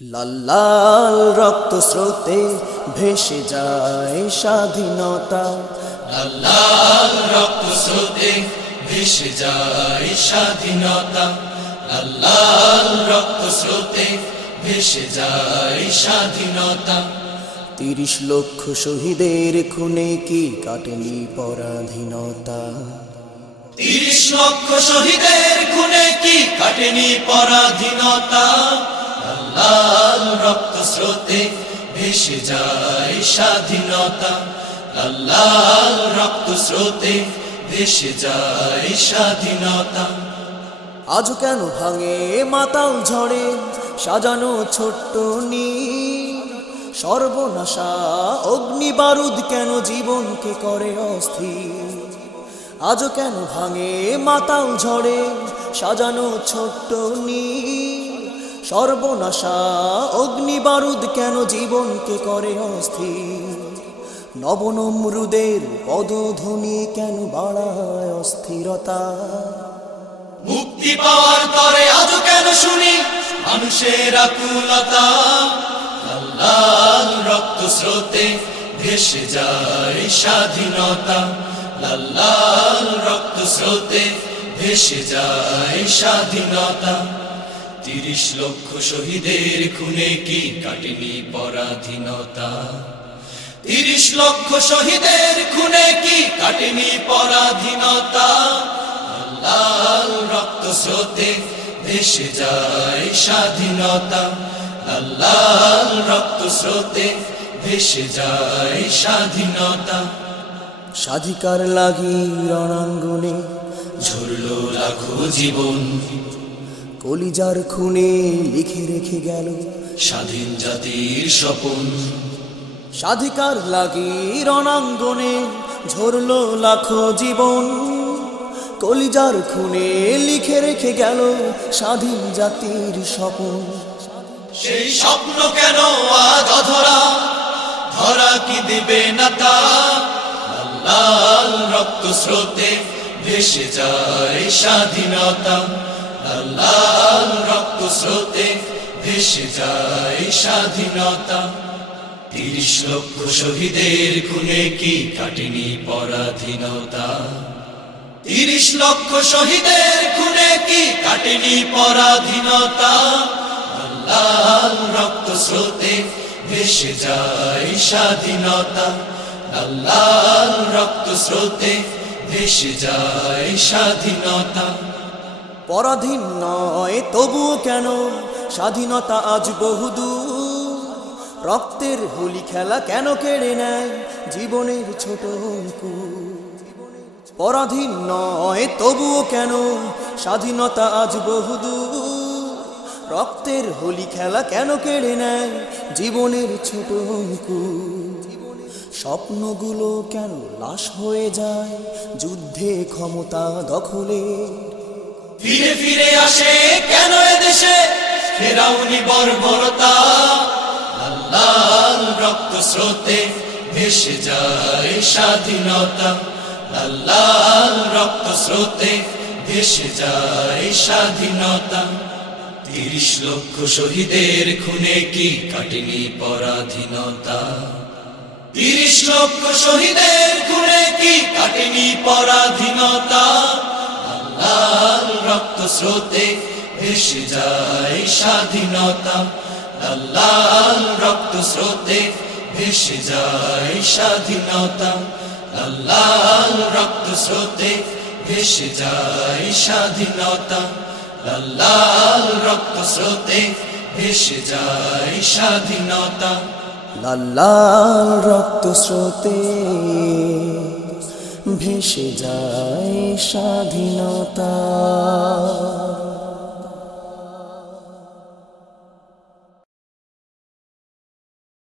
লাল লাল রক্ত স্রোতে ভেসে যায় স্বাধীনতা। লাল লাল রক্ত স্রোতে ভেসে যায় স্বাধীনতা। লাল লাল রক্ত স্রোতে ভেসে যায় স্বাধীনতা। ৩০ লক্ষ শহীদের খুনে কি কাটেনি পরাধীনতা? ৩০ লক্ষ শহীদের খুনে কি কাটেনি পরাধীনতা? লাল রক্ত স্রোতে ভেসে যায় স্বাধীনতা। লাল লাল রক্ত স্রোতে ভেসে যায় স্বাধীনতা। আজ কেন ভাঙে মাতাল ঝড়ে সাজানো ছোট্ট নীর? সর্বনাশা অগ্নি বারুদ কেন জীবনকে করে অস্থির? আজ কেন ভাঙে মাতাল ঝড়ে সাজানো ছোট্ট নীর? সর্বনাশা অগ্নি বারুদ কেন জীবনকে করে অস্থির? নবনমরুদের পদধ্বনি কেন বাড়ায় অস্থিরতা? মুক্তি পাওয়ার তরে আজ কেন শুনি মানুষের আকুলতা? লাল লাল রক্ত স্রোতে ভেসে যায় স্বাধীনতা। লাল লাল রক্ত স্রোতে ভেসে যায় স্বাধীনতা। ৩০ লক্ষ শহীদের খুনে কি কাটেনি পরাধীনতা? ৩০ লক্ষ শহীদের খুনে কি কাটেনি পরাধীনতা? লাল রক্ত স্রোতে ভেসে যায় স্বাধীনতা। লাল লাল রক্ত স্রোতে ভেসে যায় স্বাধীনতা। স্বাধিকার লাগি রণাঙ্গনে ঝরলো লাখো জীবন, কলিজার খুনে লিখে রেখে গেল স্বাধীন জাতির স্বপন। স্বাধিকার লাগি রণাঙ্গনে ঝরলো লাখো জীবন, কলিজার খুনে লিখে রেখে গেল স্বাধীন জাতির স্বপন। সেই স্বপ্ন কেন আজ অধরা, ধরা কি দেবে না তা? লাল লাল রক্ত স্রোতে ভেসে যায় স্বাধীনতা। লাল লাল রক্ত স্রোতে ভেসে যায় স্বাধীনতা। ৩০ লক্ষ শহীদের খুনে কি কাটেনি পরাধীনতা? ৩০ লক্ষ শহীদের খুনে কি কাটেনি পরাধীনতা? লাল রক্ত স্রোতে ভেসে যায় স্বাধীনতা। লাল লাল রক্ত স্রোতে ভেসে যায় স্বাধীনতা। পরাধীন নয় তবুও কেন স্বাধীনতা আজ বহুদূর? রক্তের হোলি খেলা কেন কেড়ে নেয় জীবনের ছোট অঙ্কুর? পরাধীন নয় তবুও কেন স্বাধীনতা আজ বহুদূর? রক্তের হোলি খেলা কেন কেড়ে নেয় জীবনের ছোট অঙ্কুর? স্বপ্নগুলো কেন লাশ হয়ে যায় যুদ্ধে ক্ষমতা দখলে? ফিরে ফিরে আসে কেন এদেশে ফেরাউনি বর্বরতা? লাল লাল রক্ত স্রোতে ভেসে যায় স্বাধীনতা। লাল লাল রক্ত স্রোতে ভেসে যায় স্বাধীনতা। ৩০ লক্ষ শহীদের খুনে কি কাটেনি পরাধীনতা? ৩০ লক্ষ শহীদের খুনে কি কাটেনি পরাধীনতা? লাল রক্ত স্রোতে ভেসে যায় স্বাধীনতা। লাল লাল রক্ত স্রোতে ভেসে যায় স্বাধীনতা। লাল লাল রক্ত স্রোতে ভেসে যায় স্বাধীনতা। লাল লাল রক্ত স্রোতে ভেসে যায় স্বাধীনতা। লাল লাল রক্ত স্রোতে ভেসে যায় স্বাধীনতা।